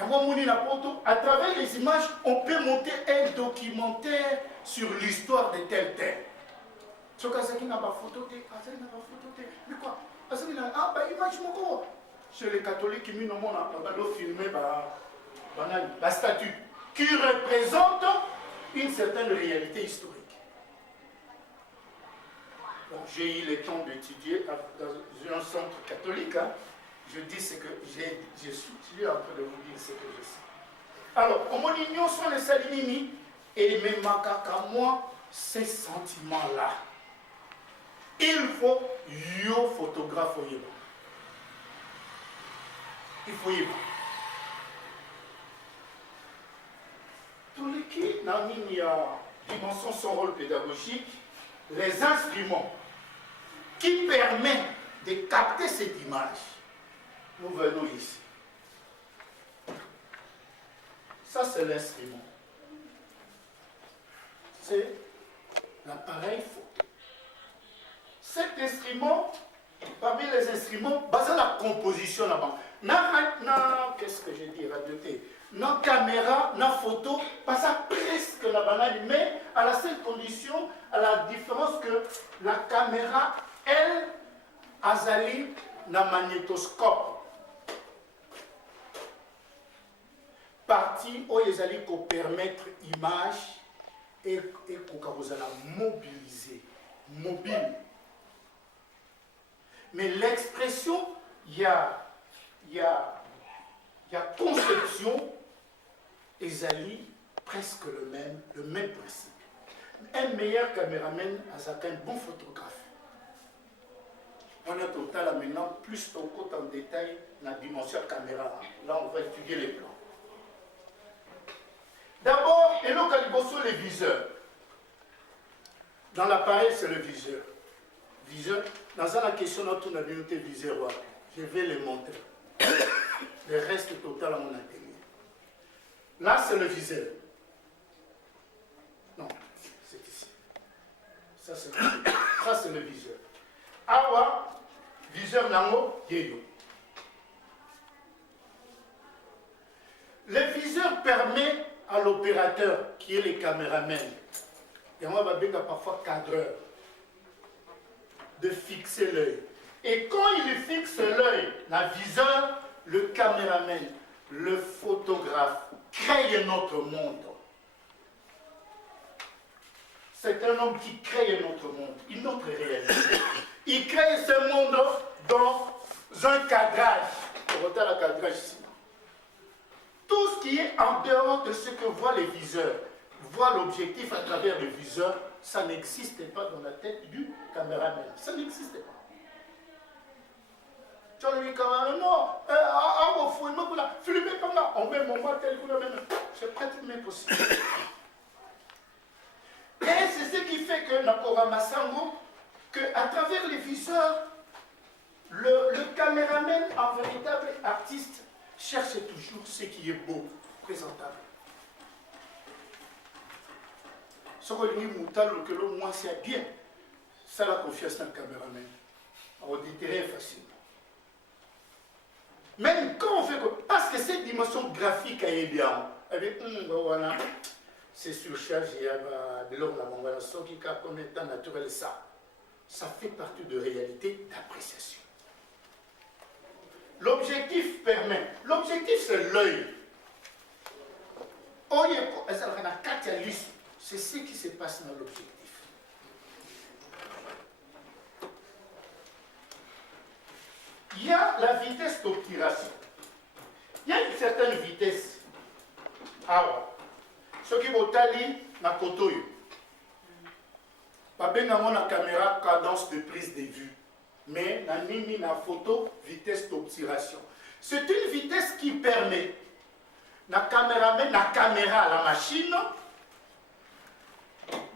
À travers les images, on peut monter un documentaire sur l'histoire de tel tel. Mais quoi? Chez les catholiques, ils ont filmé la statue qui représente une certaine réalité historique. J'ai eu le temps d'étudier dans un centre catholique. Hein. Je dis ce que je suis en train de vous dire ce que je sais. Alors, comme on sont les salinini, et même à moi, ces sentiments-là, il faut yo photographe. Il faut y voir. Tous les qui n'ont mis dimension son rôle pédagogique, les instruments qui permettent de capter cette image. Nous venons ici. Ça, c'est l'instrument. C'est l'appareil photo. Cet instrument, parmi les instruments, basé sur la composition là-bas. Qu'est-ce que j'ai dit, radioté? Nos caméras, nos photos, pas ça presque la banane, mais à la seule condition, à la différence que la caméra, elle, azali, na magnétoscope. Partie où ils allaient permettre image et qu'on vous allez mobiliser, mobile. Mais l'expression, il y a conception, ils allaient presque le même principe. Un meilleur caméraman a un bon photographe. On a total maintenant plus au côté en détail la dimension caméra. Là, on va étudier les plans. D'abord, et le les viseurs. Dans l'appareil, c'est le viseur. Viseur, dans la question, on a l'unité viseur. Je vais les montrer. Le reste total à mon atelier. Là, c'est le viseur. Non, c'est ici. Ça, c'est le viseur. Awa, viseur nango, yeyo. Le viseur permet à l'opérateur, qui est le caméraman, et on va bien parfois cadreur, de fixer l'œil. Et quand il fixe l'œil, la viseur, le caméraman, le photographe, crée notre monde. C'est un homme qui crée notre monde, une autre réalité. Il crée ce monde dans un cadrage. On regarde le cadrage ici. Tout ce qui est en dehors de ce que voient les viseurs, voient l'objectif à travers le viseur, ça n'existe pas dans la tête du caméraman. Ça n'existe pas. Tu as le caméraman, non, filmez comme là, on met mon tel même. C'est pratiquement possible. Et c'est ce qui fait que Nakora Massango, qu'à travers les viseurs, le caméraman, en véritable artiste, cherche toujours ce qui est beau, présentable. Ce que l'on moins c'est bien, ça la confiance dans le caméraman. On déterre facilement. Même quand on fait parce que cette dimension graphique est bien, c'est surchargé, de l'homme la ce qui a comme étant naturel ça fait partie de réalité d'appréciation. L'objectif permet. L'objectif, c'est l'œil. C'est ce qui se passe dans l'objectif. Il y a la vitesse d'obturation. Il y a une certaine vitesse. Ce qui vont aller dans le côté. Pas bien dans la caméra, cadence de prise de vue. Mais dans la photo, vitesse d'obturation. C'est une vitesse qui permet la caméra, la machine,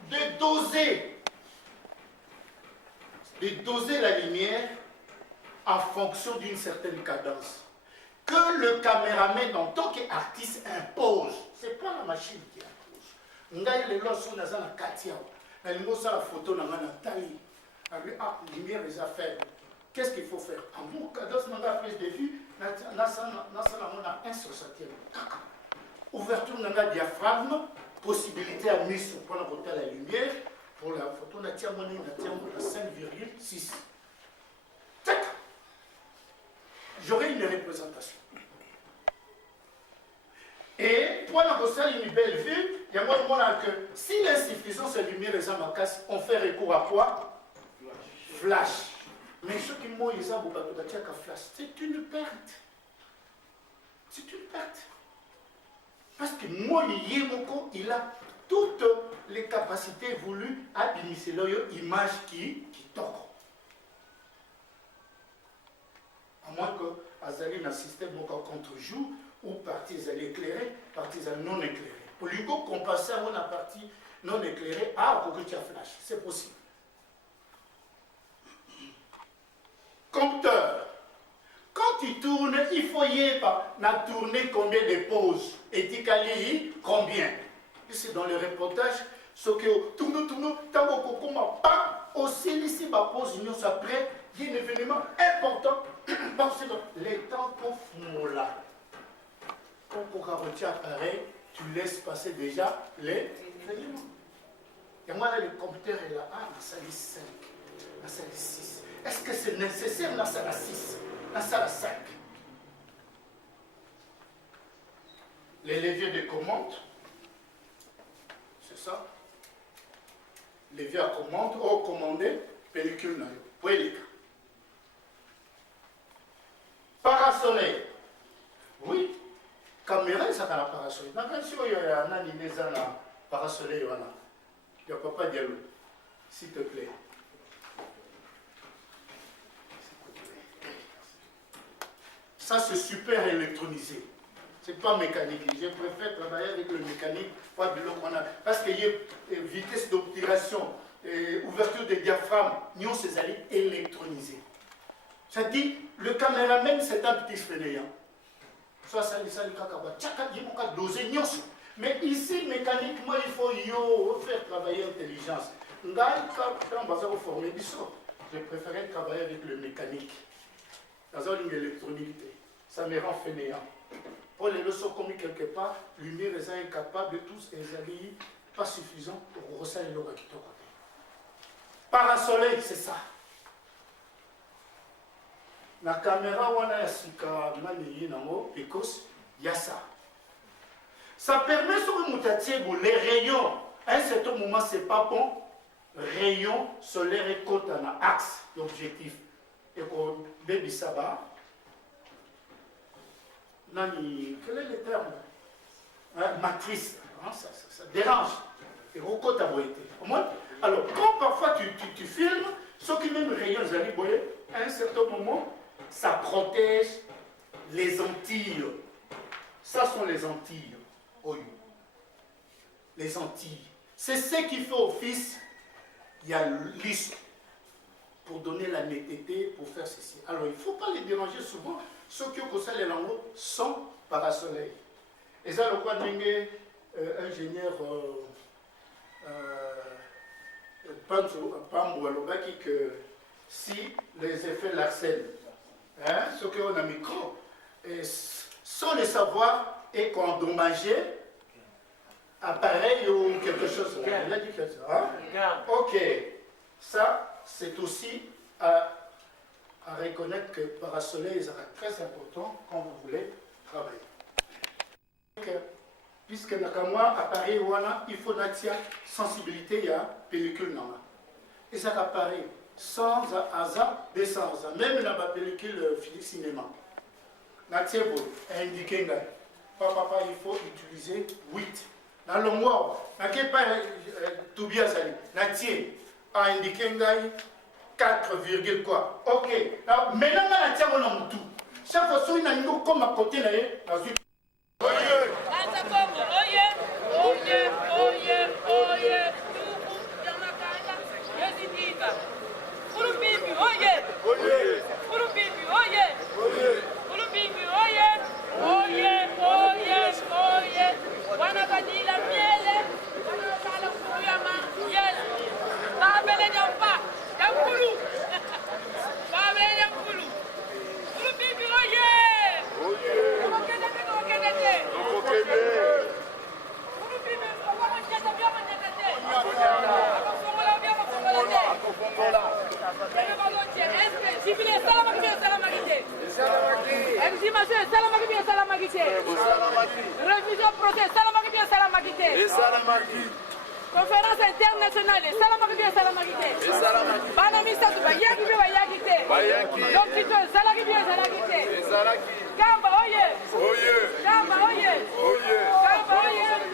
de doser la lumière en fonction d'une certaine cadence. Que le caméraman, en tant qu'artiste, impose. Ce n'est pas la machine qui impose. Ngaï le loso na zana katia. Na lingo sa la photo na ngana tali. La lumière les affaires. qu'est-ce qu'il faut faire? En mon cas, dans ma prise de vue, on a un sur sa tête. Ouverture de diaphragme, possibilité à mise pour la côté à la lumière. Pour la photo, on a 5,6. J'aurai une représentation. Et pour la une belle vue, il y a moi que si l'insuffisance de lumière est en casse, on fait recours à quoi? Flash. Mais ce qui m'a dit, c'est une perte. C'est une perte. Parce que moi, il a toutes les capacités voulues à initier l'image qui toque. À moins que Azali dans un système contre-jour ou parties éclairées, parties non éclairées. Pour lui, qu'on passe à une partie non éclairée, pour que tu as flash. C'est possible. Compteur. Quand il tourne, il faut y tourner combien de pauses. Et Tikali, combien. C'est dans le reportage, ce que tourne, tant qu'on pas aussi ici, ma pause, après, il y a un événement important. Parce que les temps qu'on fout là, quand on retient appareil, tu laisses passer déjà les événements. Et moi, là, le compteur est là, dans la salle 5, dans la salle 6. Est-ce que c'est nécessaire dans la salle 6, dans la salle 5? Les leviers de commande, c'est ça. Levier à commande, commander, pellicule, poélique. Parasoleil. Oui. Caméra, ça a un parasoleil. Dans le cas où il y a un animé, ça a un parasoleil. Il n'y a pas de dialogue. S'il te plaît. Ça, c'est super électronisé. Ce n'est pas mécanique. Je préfère travailler avec le mécanique, pas de l'eau qu'on a. Parce qu'il y a vitesse d'obturation, ouverture des diaphragmes, nous, c'est électronisé. Ça dit, le caméraman, c'est un petit fainéant. Soit ça, doser. Mais ici, mécaniquement, il faut faire travailler l'intelligence. Je préférais travailler avec le mécanique. Dans une électronique, ça me rend fainéant. Pour les leçons commis quelque part, lumière est incapable de tous les habits pas suffisants pour resserrer le côté. Parasoleil, c'est ça. La caméra, on a il y a ça. Ça permet sur le moutatier, les rayons, à un certain moment, ce n'est pas bon. Rayons solaires et côte en axe d'objectif. Et qu'on baby sabbat. Quel est le terme? Matrice. Ça dérange. Et au côté à boiter. Alors, quand parfois tu filmes, ce qui même rayons à un certain moment, ça protège les Antilles. Ça sont les Antilles. Les Antilles. C'est ce qui fait office. Il y a l'isthme pour donner la netteté, pour faire ceci. Alors, il ne faut pas les déranger souvent. Ceux qui ont les langues sont parasoleil. Et ça, le quoi ingénieur Pambo Alobaki que si les effets Larsen, ceux qui ont un micro, sans le savoir, et qu'endommager appareil ou quelque chose. Il a dit que ça. Ok. Ça, c'est aussi à reconnaître que parasoleil est très important quand vous voulez travailler. Puisque nakamwa appareil il faut une sensibilité, il y a pellicule non. Et ça apparaît sans hasard, sans hasard. Même dans la pellicule cinéma. Natia indiqué papa, il faut utiliser 8. Dans le mois, n'inquiète pas, tout bien ça. Natia a indiqué 4, quoi. Ok. Maintenant, Natia on a tout. Chaque fois, il y a un comme à côté là, dossier. Révision procès. Salamaki bien Salamaki. Conférence internationale. Salamaki bien Salamaki. Banami Satou Bayaki bien Bayaki. Donc Tito Salaki bien Salaki. Kamba oye. Kamba oye. Kamba oye.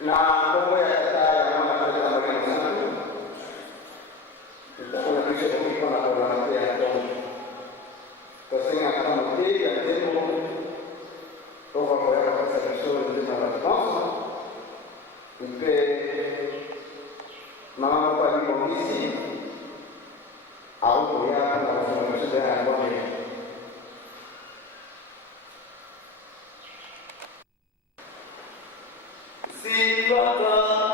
na mambo ya kata ya mama katika Maria Msatu nitakuwa kisha kupika na kwa ya kwa kusenga kama mtei ya tembo toka kwa ya kata ya shule nzima la Tanzania mpe mama kwa ni komisi au kwa ya kwa mshahara ya kwa See you.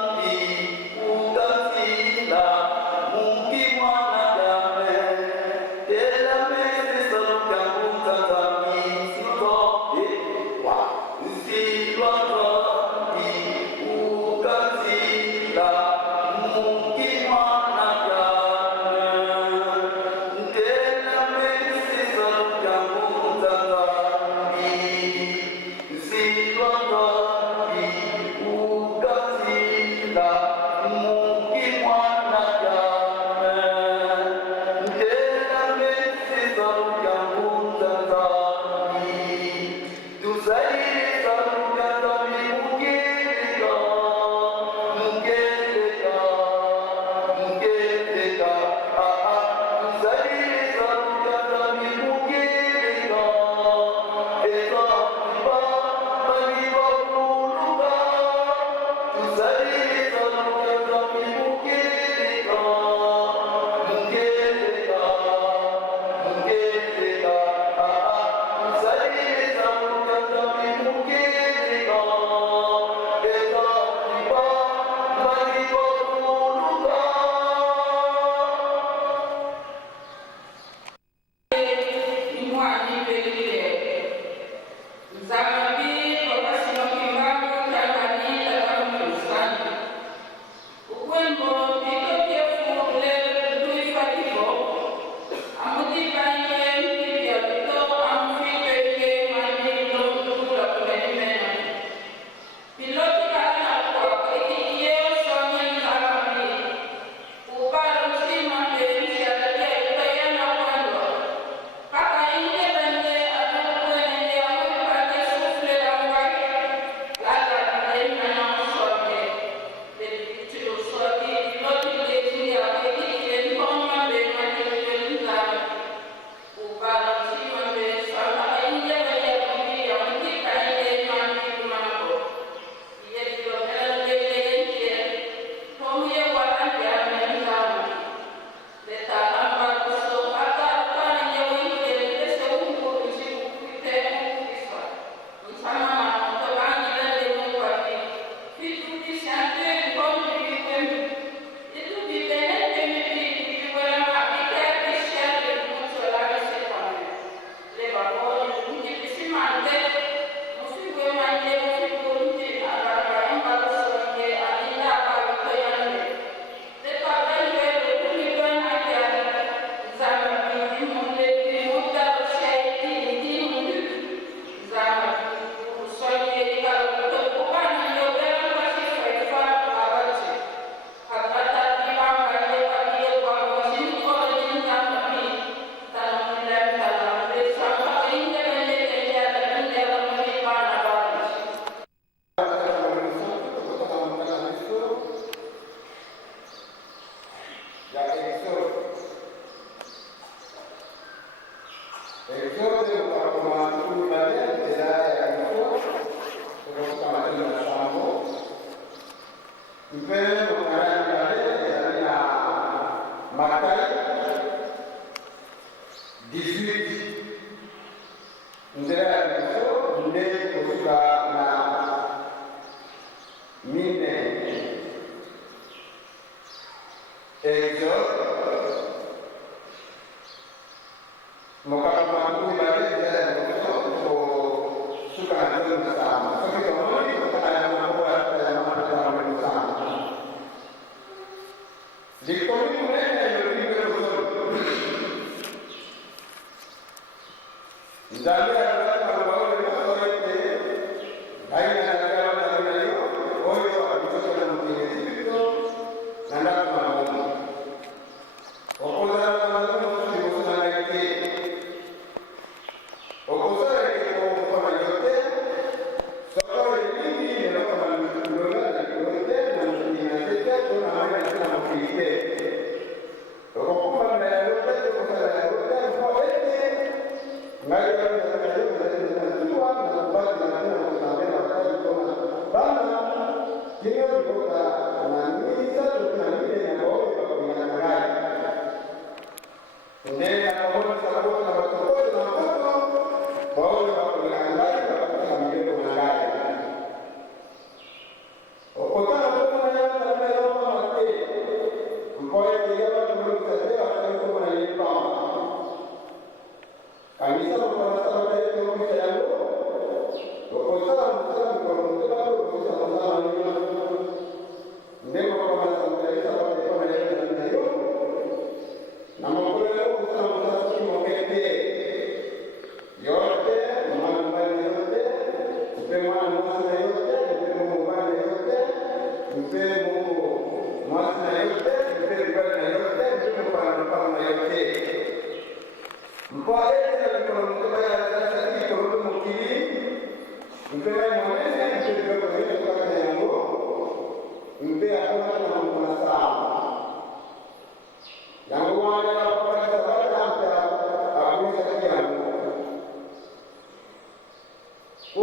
O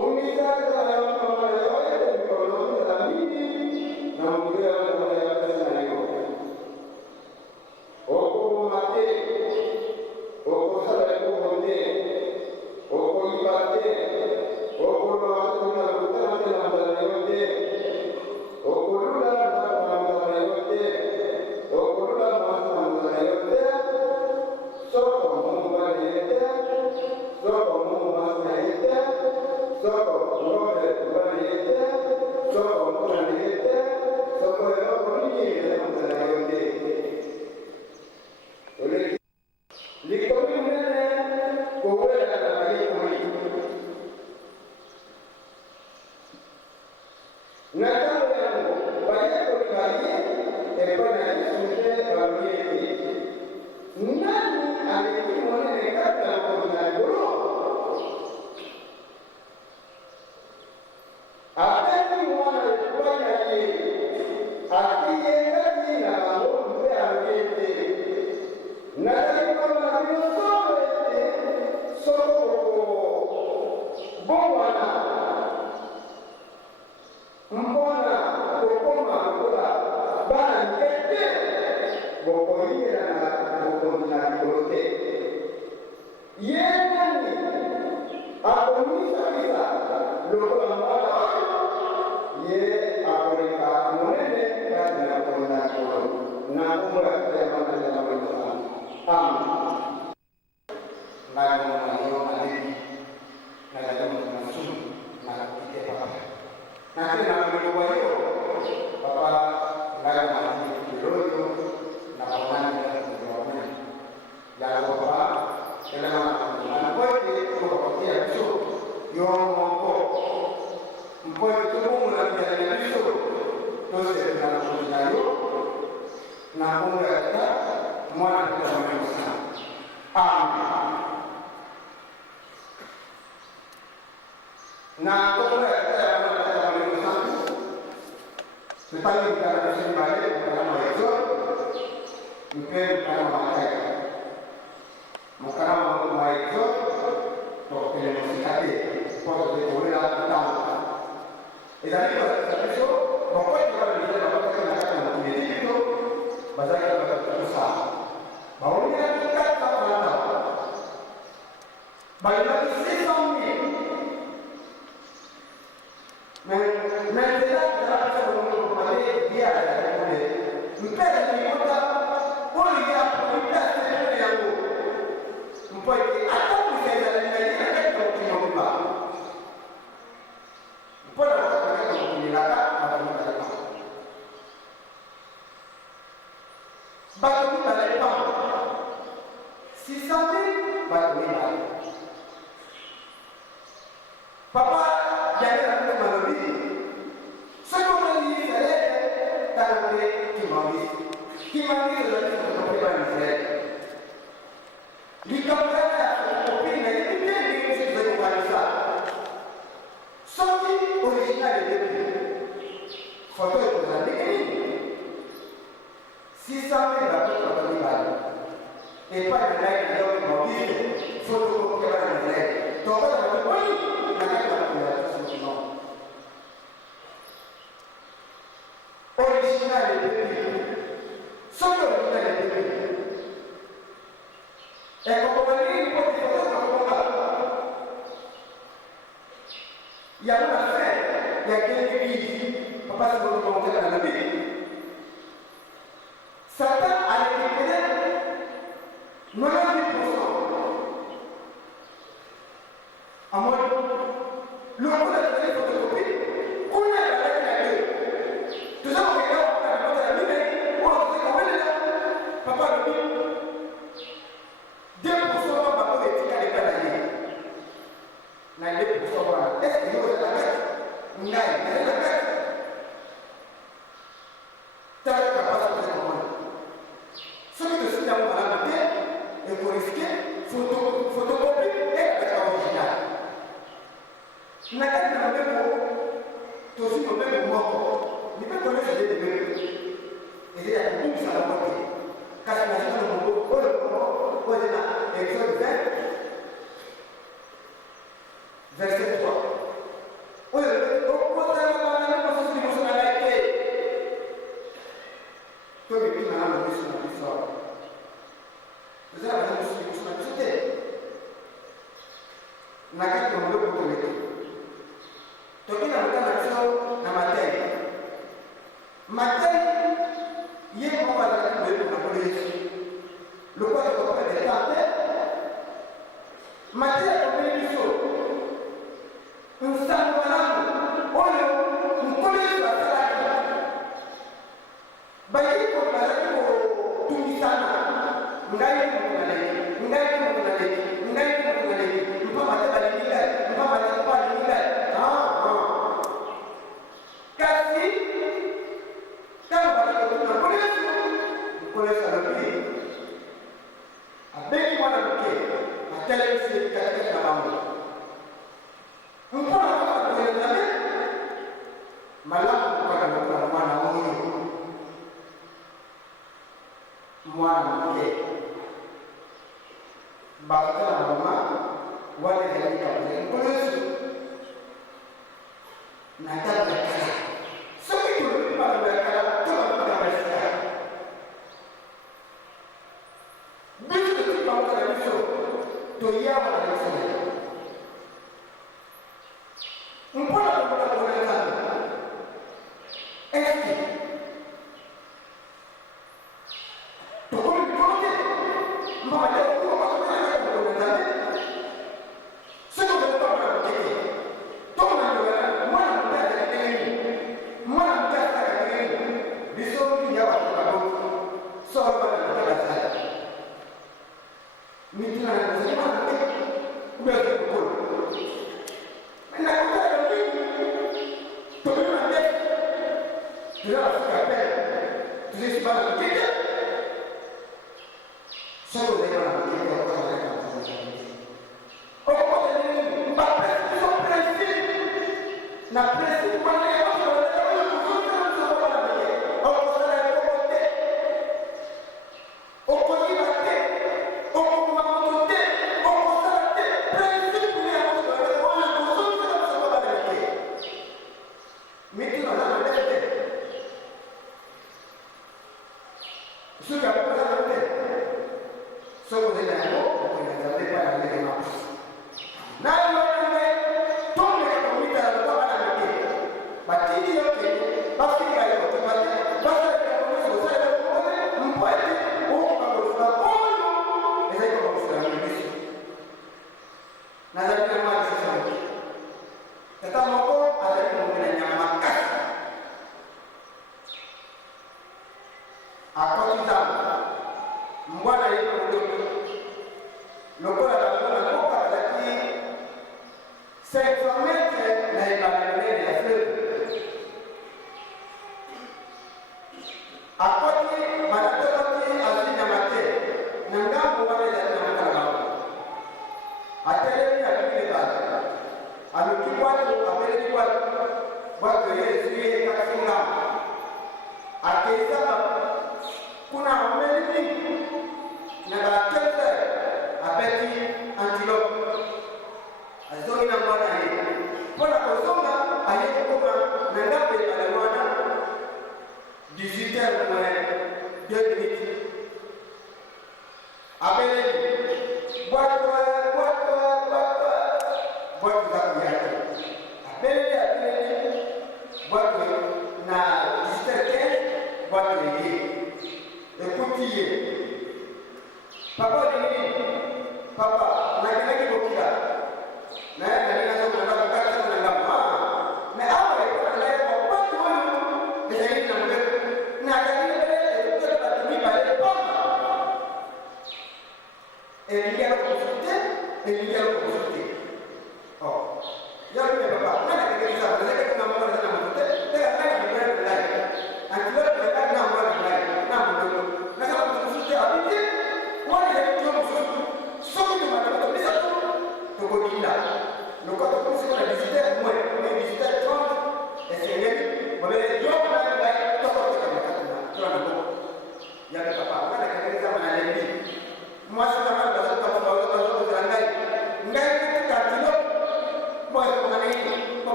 bokoyera na bokondina likolo te. Ye nani akomisabisa lokola mwana oyo ye akoleka monene kati na bokondina likolo na nkombo ya Tata ya Mwana na Mwana Nzambe. Amen. Ngai mwana yo aleki na jadamo na sumu na kite papa. Na tena mwana yo papa ngai mwana yo na mwana ya papa ela na pote ko patia biso yo mongo mpoe to mo na ya biso to se na ko na yo na mo ya ta mwana kwa mwana sana. Amen. Na ko na ya ta mwana kwa mwana sana. Sepali kana simbale kana hizo mpendo kana makai makara maizo to telemusikate poto de volera tanta edani ko tapiso bako ito ni tena bako na kana kumedito bazaka bako sa baoni na kata plata baina sisa mi men tena tena ko mo pale dia ya ko mpenda ni kota oli ya mpenda yangu mpoke hata kusaidia na nini katika kutimba mpona katika kumilaka na kumilaka bado tunalepa si sabe bado ni papa jana na malobi sio kama ni ile tangu kimami ndio tunapenda ni likamata opina ile ndio kuanza sote original ile foto ya ndani si sabe la foto ya ndani et pas de like leo mobile foto kwa ndani toka kwa kwani na kama kuna original ile sote original ile como venir por y a una fe y aquel que vive papá se puede preguntar a la Biblia Satan a l'équipé 90% à moi le coup de la photocopie on est avec la gueule tout ça on est là on a la Bible on a dit comment est là papa le dit 2% papa de tika de kalaye na 2% est-ce que vous êtes là ngai na la carte tala capacité de comment ce que c'est dans la matière et pour risquer photocopie et la original na kati na mbeko tosi ko mbeko moko ni pe kone se de mbeko ile ya kubusa la matière kasi na sio mboko ko na Exode 20 verset 3 oye okota na bana na sisi ni msana laike to bi na na bisu na bisu zara na sisi ni msana bisu te na kati na mboko ko leke to kina mtana sio na matei ye ko ba na mboko na polisi le quoi de comprendre des parties matière de bénédiction un salon oyo mkolezi wa salaki bayi ko bazaki ko tungisana ngai mpa mata balinga mpa mata balinga kasi kama batako mkolezi anabii abeki mwanamke atelemsi katika mambo mpona kama kuelezea malamu kwa mwana huyu mwanamke bata mama wale katika mkolezi na tata sio kitu kama kama Gracias.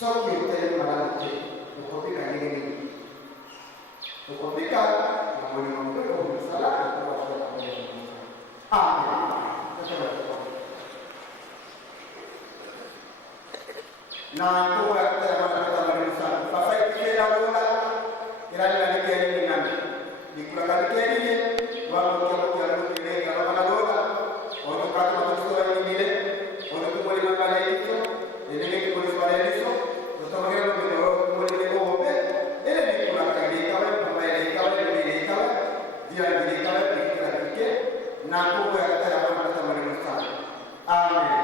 Só que eu tenho uma de o complicado ninguém. O complicado, não vou não ter como falar, não posso falar. Na tua terra na Maria Fafai que era lola, era la que era nani. Di kula que era wa ko ko que era que era lola, o no ka ko to sto ni ile, o no ko mori ma bale isso, ele que ko bale isso, to to mari no ko mori le ko be, ele di kula ka ni ka ba ba ile ka ba ni ka ba, dia ni ka ba ni ka ke, na ko ya terra na Maria Amen.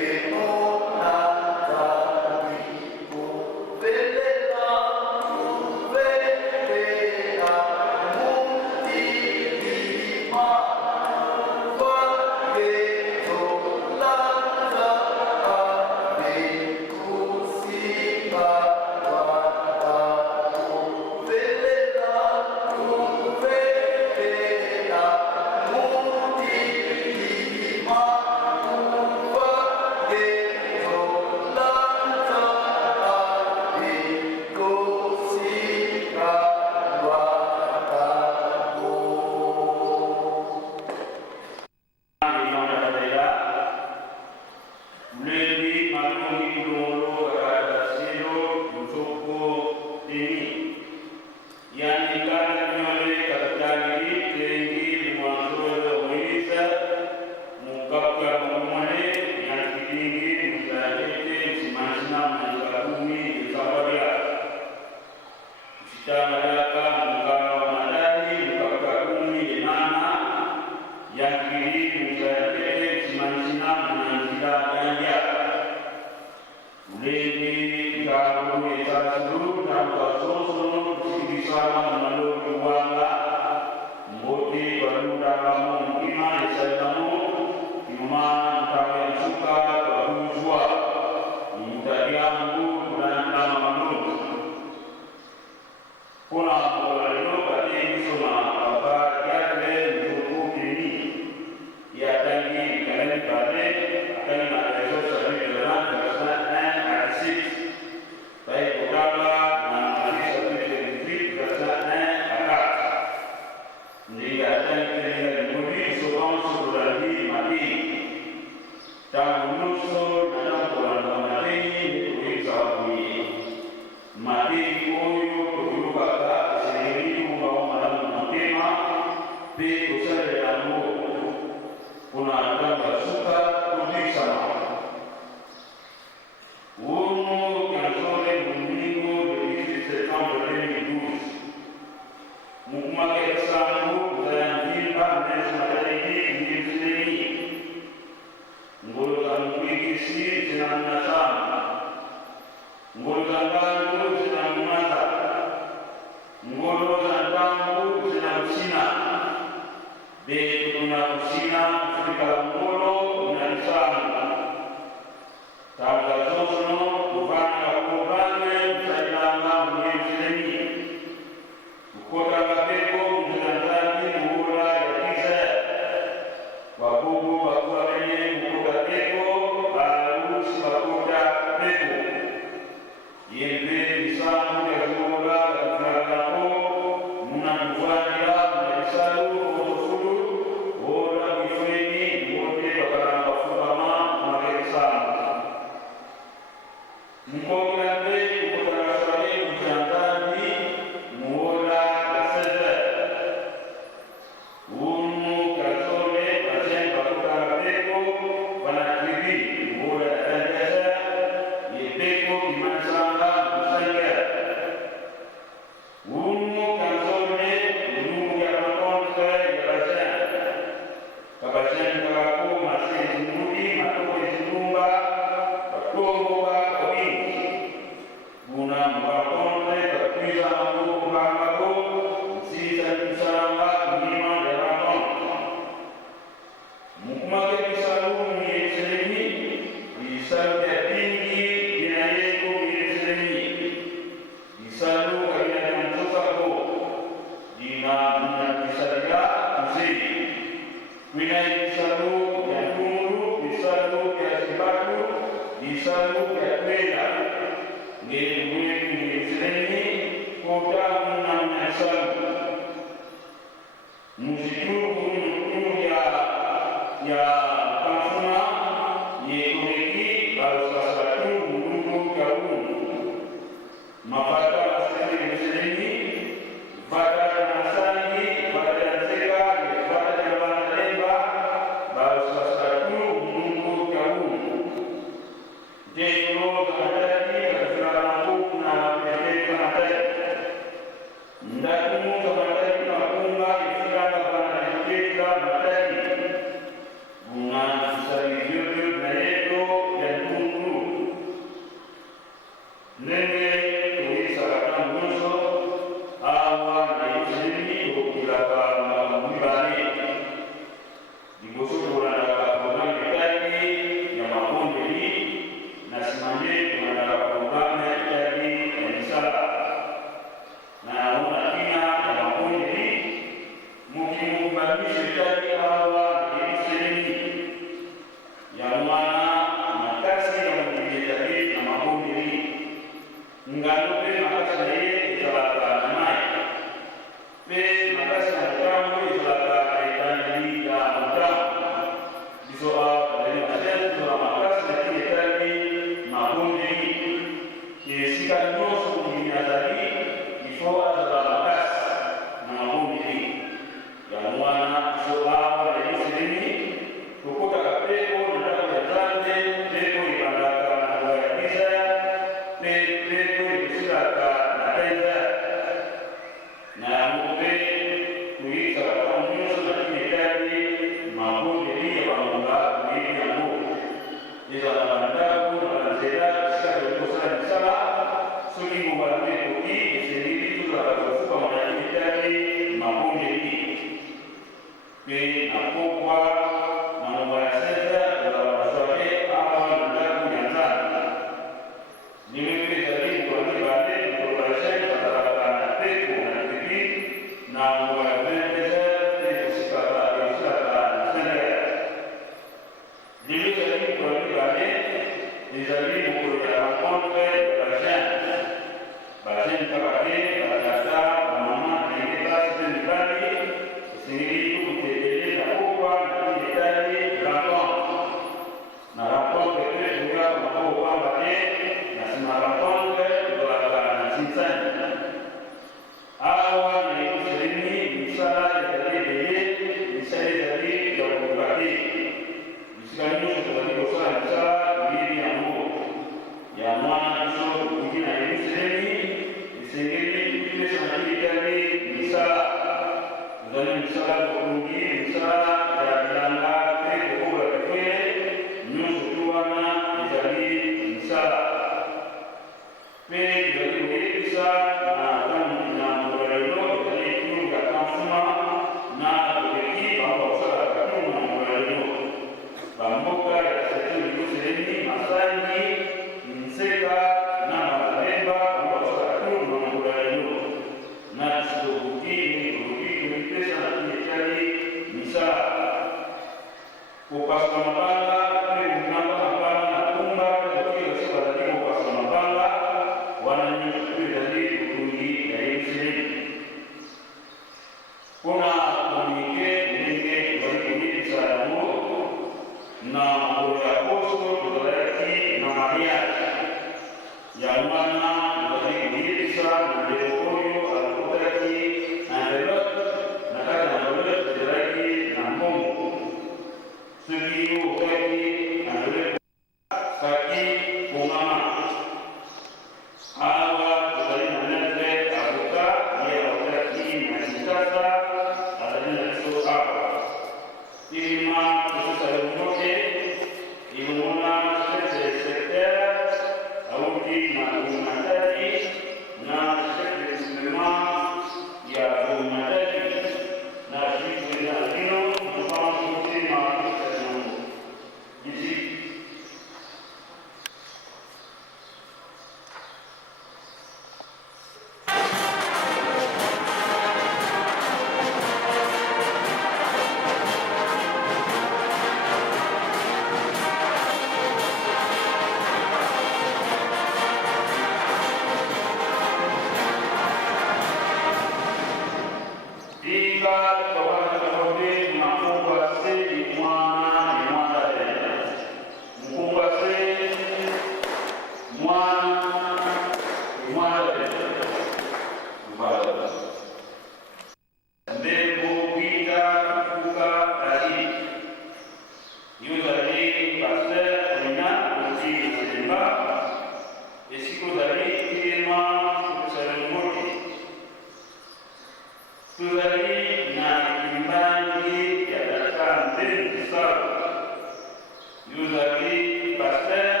tozali pasteur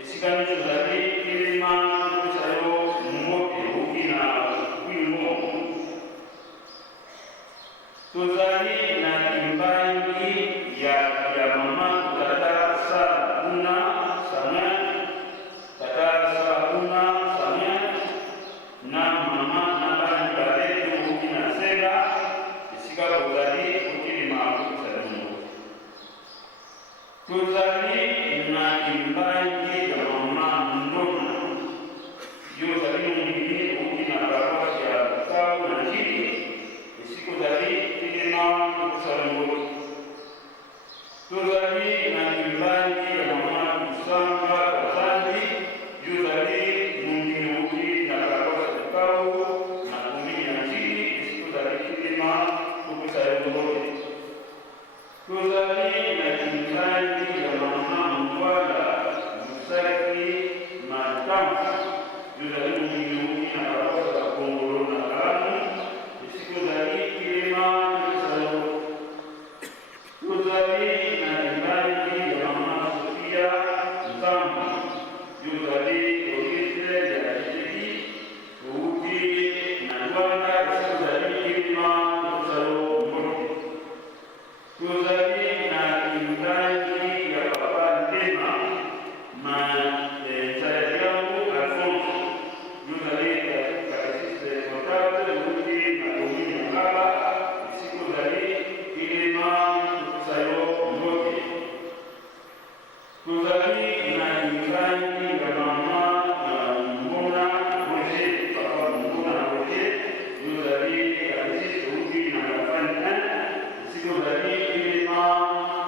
esikami tozali telema kosa yo moke oki na kwilmo tozali na kimbangi ya mama tata Sara kuna Samuel tata Sara kuna Samuel na mama na bana baletu oki na Sera esika tozali otelema kosa yo tozali na kimbangi ya mama ndona yo tozali mongini oki na paroisse ya Bukau na Njili esika tozali telema kosala ngolo tozali na kimbangi ya mama Kusamba Kazandi yo tozali mongini oki na paroisse ya Bukau na komini ya Njili esika tozali telema kosala ngolo tozali na kimbangi ya mama Mbwala Musaki Matamu tozali mongini oki na paroisse ya Kongolo na Kalamu esika tozali telema kosala ngolo tozali na kimbangi ya mama Sofia Nzambu yo tozali orchestre ya Jeli outi na Luanda esika tozali telema kosala ngolo tozali na kimbangi ya papa Ndema ma nzali yango Alphonse yo tozali catéchiste comptable outi na komini ya Ngaba esika tozali telema kosala yo mbote tozali na kimbangi ya mama Mbona Roger papa Mbona Roger yo tozali catéchiste outi na Ngafani 1 esika tozali telema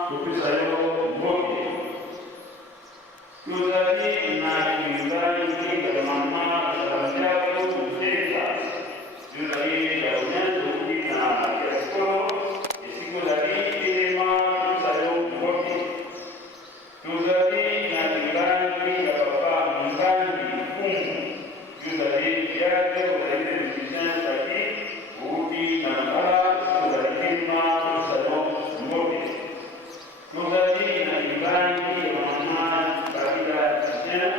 kopesa yo mbote tozali na kimbangi ya mama Santiago Muteka yo tozali catéchiste outi na Diaspora esika tozali telema kopesa yo mbote tozali na kimbangi ya papa Ngangi Kumbu yo tozali diacre tozali musicien saki outi na Ngala esika tozali telema kopesa yo mbote tozali na kimbangi ya mama Kabila Tien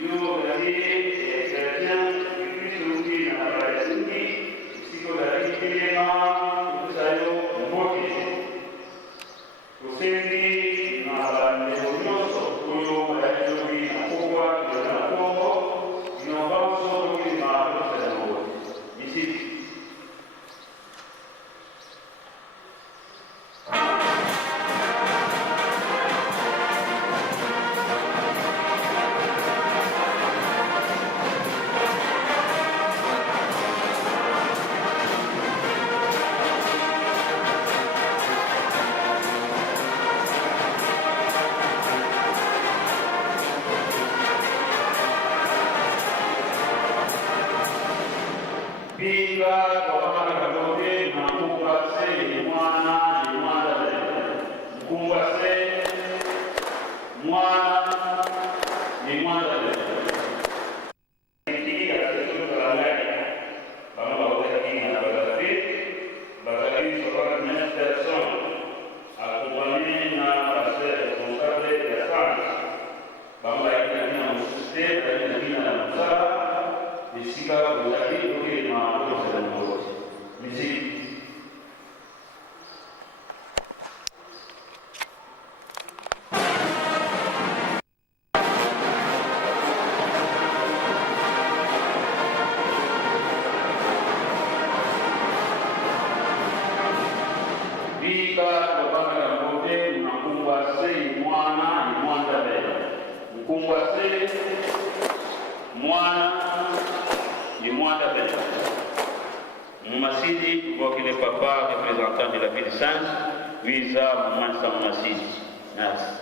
yo tozali chrétien ekristo outi na Palestini esika tozali telema kopesa yo mbote tosengi na bandeko nyonso oyo bazali zoki na pokwa ezali na Kongo inova moso tokima kopesa yo mbote misiki Pinga kwa mama kadoge na mkubwa se ni mwana mkubwa se mwana ni mwana Kiki katika kalangani kama baada kinga na bazali soka na person accompagné na pasteur responsable de la France bamba ina na musiste ina na msala esika ozali okelema okosala mbote misiki bika babanga na mbote nakumbwa se mwana ni mwanda bela mkumbwa se mwana ni mwanda bela Mmasidi qui est papa représentant de la ville sainte Wiza Mamansa Mmasidi merci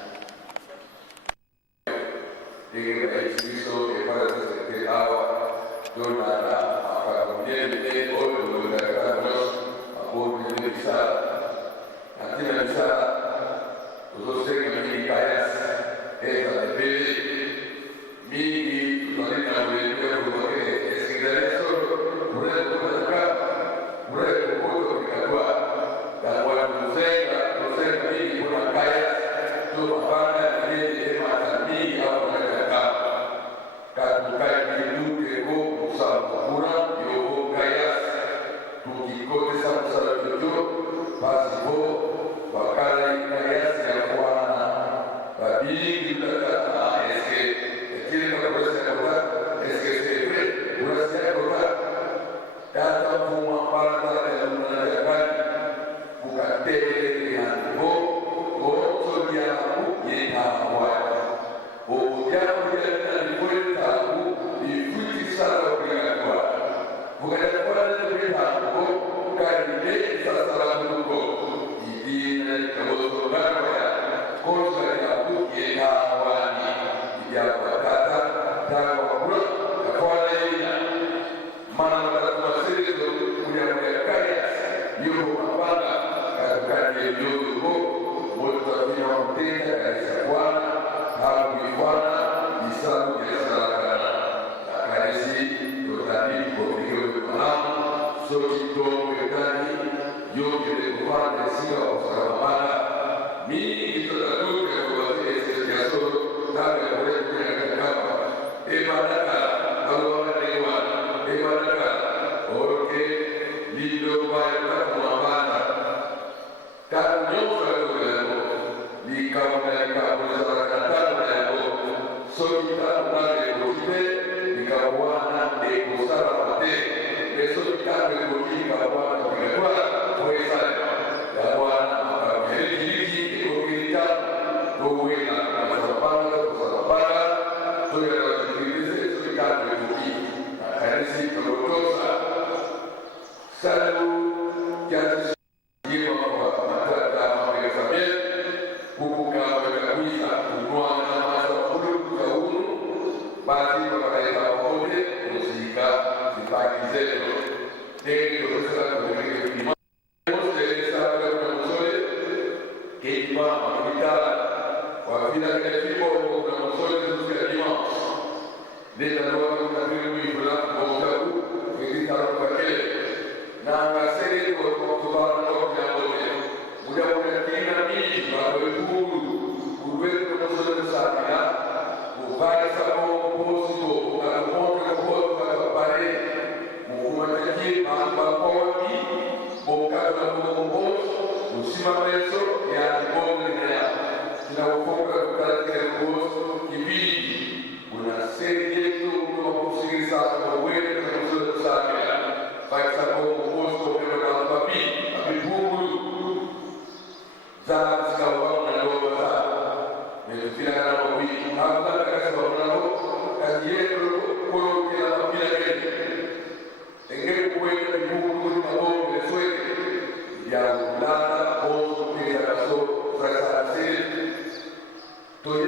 Todo